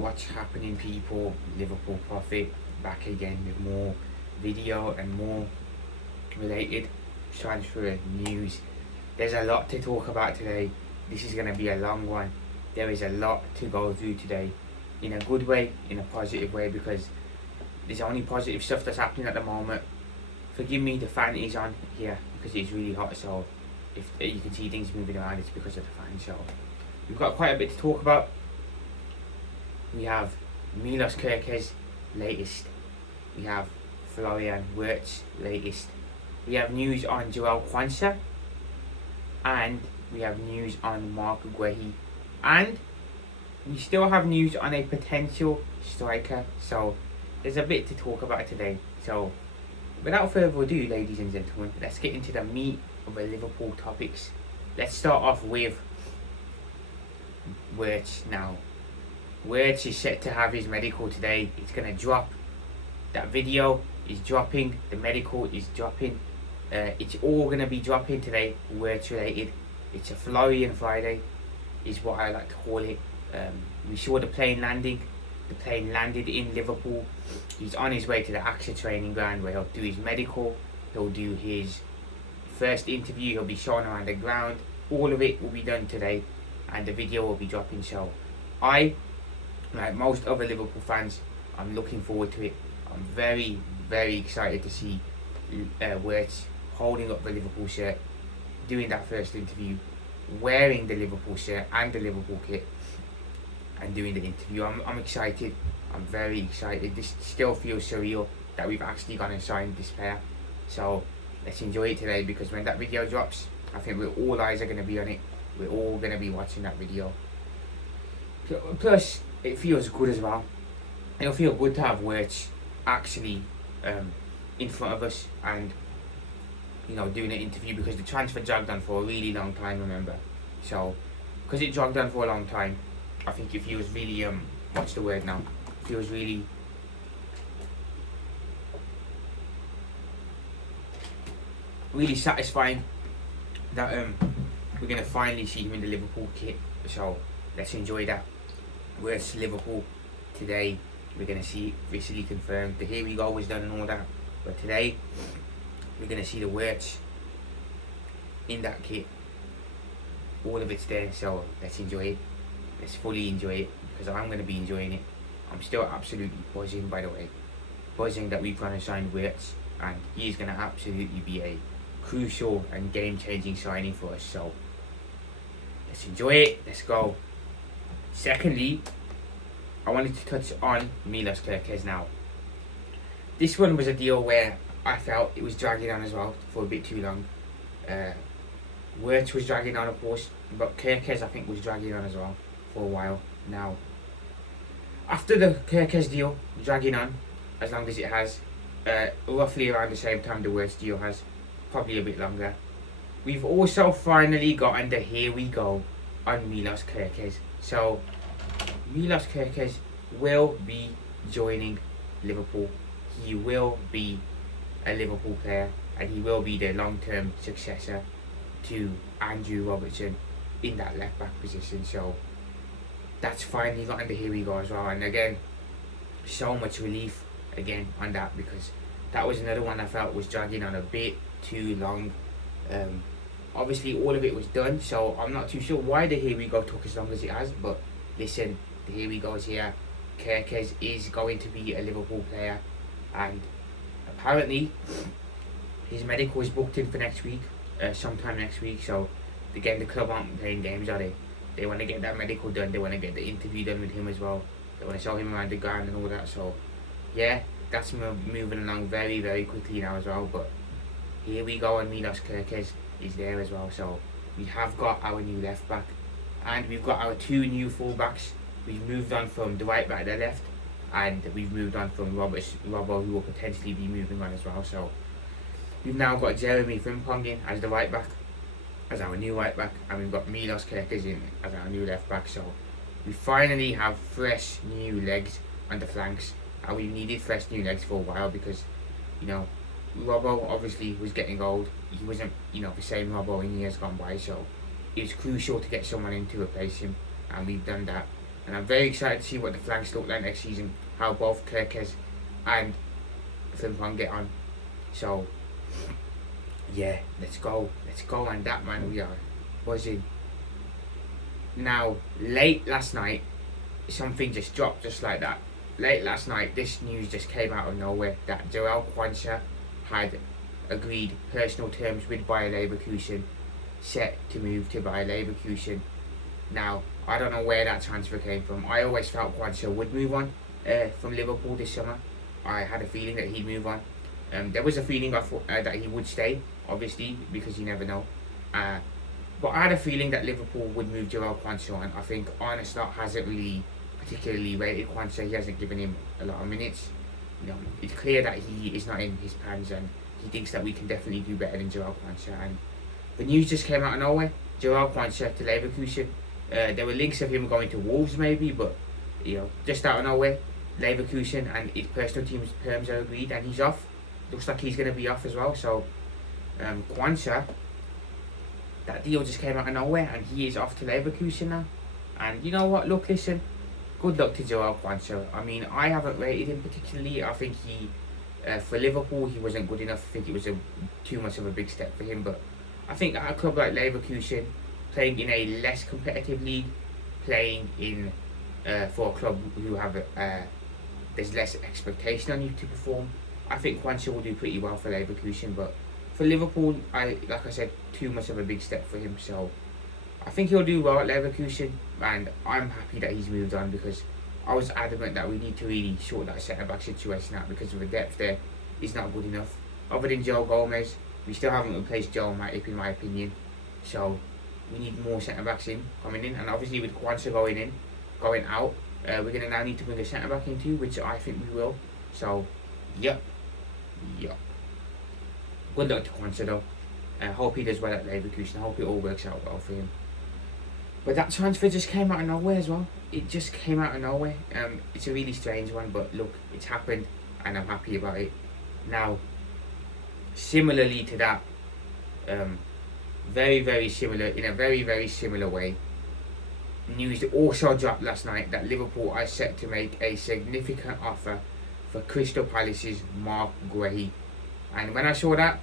What's happening, people? Liverpool Prophet back again with more video and more related transfer news. There's a lot to talk about today. This is going to be a long one. There is a lot to go through today, in a good way, in a positive way, because there's only positive stuff that's happening at the moment. Forgive me, the fan is on here because it's really hot, so if you can see things moving around, it's because of the fan. So we've got quite a bit to talk about. We have Milos Kerkez latest. We have Wirtz latest. We have news on Quansha. And we have news on Mark Guehi. And we still have news on a potential striker. So there's a bit to talk about today. So without further ado, ladies and gentlemen, let's get into the meat of the Liverpool topics. Let's start off with Wirtz now. Wirtz is set to have his medical today. It's going to drop. That video is dropping. The medical is dropping. It's all going to be dropping today, Wirtz related. It's a Florian Friday, is what I like to call it. We saw the plane landing. The plane landed in Liverpool. He's on his way to the AXA training ground where he'll do his medical. He'll do his first interview. He'll be shown around the ground. All of it will be done today, and the video will be dropping. So I, like most other Liverpool fans, I'm looking forward to it. I'm very, very excited to see Wirtz holding up the Liverpool shirt, doing that first interview, wearing the Liverpool shirt and the Liverpool kit, and doing the interview. I'm excited. I'm very excited. This still feels surreal that we've actually gone and signed this player. So let's enjoy it today, because when that video drops, I think all eyes are going to be on it. We're all going to be watching that video. Plus, it feels good as well. It'll feel good to have Wirtz actually in front of us and, you know, doing an interview, because the transfer dragged on for a really long time, remember. So because it dragged on for a long time, I think it feels really what's the word now? It feels really satisfying that we're gonna finally see him in the Liverpool kit. So let's enjoy that. Where's Liverpool today? We're gonna see it officially confirmed. The here we go was done and all that, but today we're gonna see the Wirtz in that kit. All of it's there, so let's enjoy it. Let's fully enjoy it, because I'm going to be enjoying it. I'm still absolutely buzzing, by the way. Buzzing that we've gone and signed Wirtz, and he's going to absolutely be a crucial and game-changing signing for us. So let's enjoy it. Let's go. Secondly, I wanted to touch on Milos Kerkez now. This one was a deal where I felt it was dragging on as well for a bit too long. Wirtz was dragging on, of course, but Kerkez I think was dragging on as well for a while now. After the Kerkez deal dragging on as long as it has, roughly around the same time the Wirtz deal has, probably a bit longer, we've also finally gotten the here we go on Milos Kerkez. So Milos Kerkez will be joining Liverpool. He will be a Liverpool player, and he will be the long-term successor to Andrew Robertson in that left-back position. So that's finally gotten the here we go as well. And again, so much relief again on that, because that was another one I felt was dragging on a bit too long. Obviously all of it was done, so I'm not too sure why the here we go took as long as it has, but listen, the here we go is here. Kerkez is going to be a Liverpool player, and apparently his medical is booked in for next week, sometime next week. So again, the club aren't playing games, are they? They want to get that medical done. They want to get the interview done with him as well. They want to show him around the ground and all that. So yeah, that's moving along very, very quickly now as well. But here we go, and Milos Kerkez is there as well. So we have got our new left back, and we've got our two new full backs. We've moved on from the right back to the left, and we've moved on from Robbo, who will potentially be moving on as well. So we've now got Jeremy Frimpong in as the right back, as our new right back, and we've got Milos Kerkez in as our new left back. So we finally have fresh new legs on the flanks, and we needed fresh new legs for a while, because, you know, Robbo obviously was getting old. He wasn't, you know, the same Robbo in years gone by, so it was crucial to get someone in to replace him, and we've done that. and I'm very excited to see what the flanks look like next season, how both Kerkez and Frimpong get on. So yeah, let's go and that, man, we are buzzing. Now, late last night, something just dropped just like that. Late last night, this news just came out of nowhere that Quansha had agreed personal terms with Bayer Leverkusen, set to move to Bayer Leverkusen. Now, I don't know where that transfer came from. I always felt Quansha would move on from Liverpool this summer. I had a feeling that he'd move on. There was a feeling that he would stay, obviously, because you never know. But I had a feeling that Liverpool would move Quansha on. I think Arne Slot hasn't really particularly rated Quansha. He hasn't given him a lot of minutes. It's clear that he is not in his plans, and he thinks that we can definitely do better than Quansha. And the news just came out of nowhere. Quansha to Leverkusen. There were links of him going to Wolves maybe, but just out of nowhere, Leverkusen and his personal team's terms are agreed, and he's off. Looks like he's going to be off as well. So Quansha, that deal just came out of nowhere, and he is off to Leverkusen now. And you know what? Look, listen. Good luck to Quansha. I mean, I haven't rated him particularly. I think he, for Liverpool, he wasn't good enough. I think it was too much of a big step for him. But I think at a club like Leverkusen, playing in a less competitive league, playing in for a club who have there's less expectation on you to perform, I think Quansha will do pretty well for Leverkusen. But for Liverpool, like I said, too much of a big step for him. So I think he'll do well at Leverkusen, and I'm happy that he's moved on, because I was adamant that we need to really sort that centre-back situation out, because of the depth there is not good enough. Other than Joe Gomez, we still haven't replaced Joe Matip, in my opinion. So we need more centre-backs coming in, and obviously with Quansha going out, we're going to now need to bring a centre-back in too, which I think we will. So, yep. Good luck to Quansha though. I hope he does well at Leverkusen. I hope it all works out well for him. But that transfer just came out of nowhere as well. It just came out of nowhere. It's a really strange one, but look, it's happened, and I'm happy about it. Now, similarly to that, very, very similar, in a very, very similar way, news also dropped last night that Liverpool are set to make a significant offer for Crystal Palace's Mark Guehi. And when I saw that,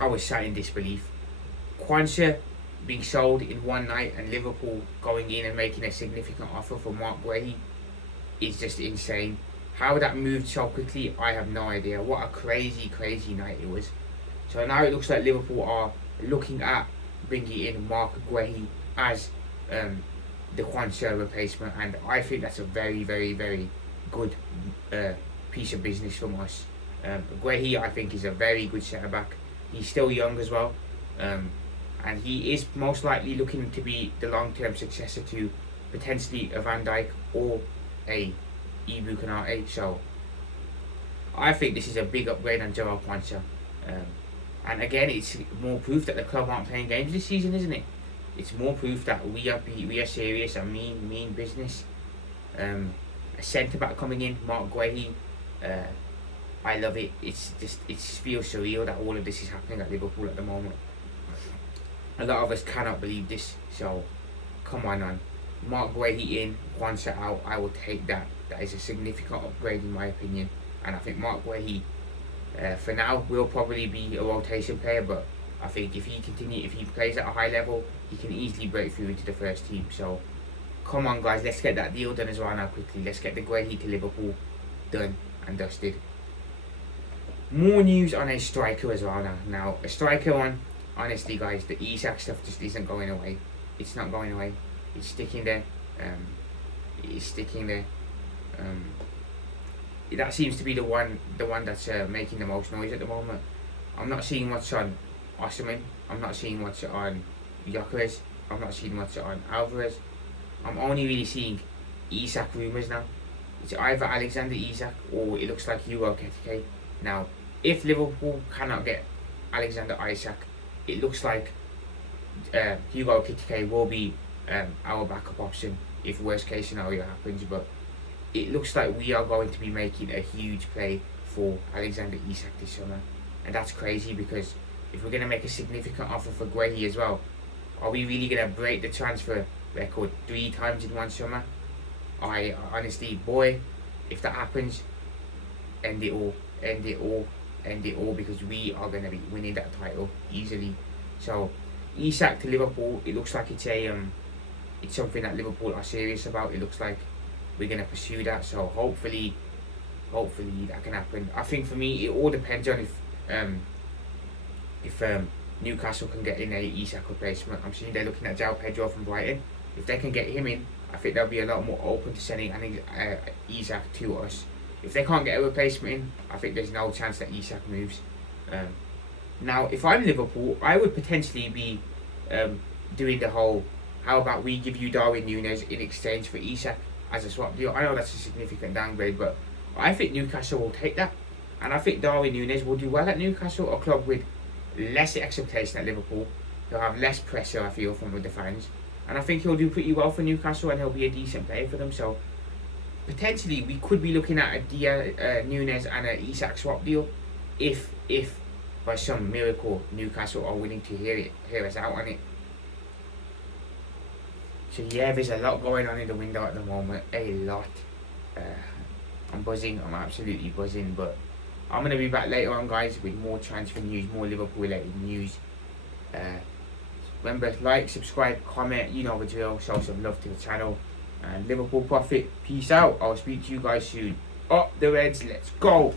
I was sat in disbelief. Quansha being sold in one night, and Liverpool going in and making a significant offer for Mark Guehi is just insane. How that moved so quickly, I have no idea. What a crazy, crazy night it was. So now it looks like Liverpool are looking at bringing in Mark Guehi as the Quansha replacement, and I think that's a very, very, very good piece of business from us. Guehi, I think, is a very good centre-back. He's still young as well, and he is most likely looking to be the long-term successor to potentially a Van Dijk or a Ibu Konate. So I think this is a big upgrade on Joao Quansha, and again, it's more proof that the club aren't playing games this season, isn't it? It's more proof that we are serious and mean business. A centre-back coming in, Mark Guehi. I love it. It just feels surreal that all of this is happening at Liverpool at the moment. A lot of us cannot believe this. So, come on. Mark Guehi in, Quansha out. I will take that. That is a significant upgrade in my opinion. And I think Mark Guehi, for now, will probably be a rotation player. But I think if he plays at a high level, he can easily break through into the first team. So, come on, guys. Let's get that deal done as well now quickly. Let's get the Guehi to Liverpool done and dusted. More news on a striker as well now. Now, a striker one, honestly, guys, the Isak stuff just isn't going away. It's not going away. It's sticking there. That seems to be the one that's making the most noise at the moment. I'm not seeing much on Osimhen. I'm not seeing much on Kerkez. I'm not seeing much on Alvarez. I'm only really seeing Isak rumours now. It's either Alexander Isak or it looks like Hugo Ekitike. Now, if Liverpool cannot get Alexander Isak, it looks like Hugo Ekitike will be our backup option if worst case scenario happens. But it looks like we are going to be making a huge play for Alexander Isak this summer, and that's crazy, because if we're going to make a significant offer for Guehi as well, are we really going to break the transfer record 3 times in one summer? I honestly, boy, if that happens, end it all, end it all, end it all, because we are going to be winning that title easily. So, Isak to Liverpool, it looks like it's something that Liverpool are serious about. It looks like we're going to pursue that. So hopefully that can happen. I think for me, it all depends on if Newcastle can get in a Isak replacement. I'm seeing they're looking at João Pedro from Brighton. If they can get him in, I think they'll be a lot more open to sending Isak to us. If they can't get a replacement in, I think there's no chance that Isak moves. Now, if I'm Liverpool, I would potentially be doing the whole, how about we give you Darwin Núñez in exchange for Isak as a swap deal. I know that's a significant downgrade, but I think Newcastle will take that. And I think Darwin Núñez will do well at Newcastle, a club with less expectation at Liverpool. He'll have less pressure, I feel, from the fans. And I think he'll do pretty well for Newcastle, and he'll be a decent player for them. So, potentially, we could be looking at a Núñez and an Isak swap deal if by some miracle Newcastle are willing to hear us out on it. So yeah, there's a lot going on in the window at the moment, a lot. I'm buzzing, I'm absolutely buzzing, but I'm going to be back later on, guys, with more transfer news, more Liverpool related news. Remember, like, subscribe, comment, you know the drill, show some love to the channel. And Liverpool Profit, peace out. I'll speak to you guys soon. Up the Reds, let's go!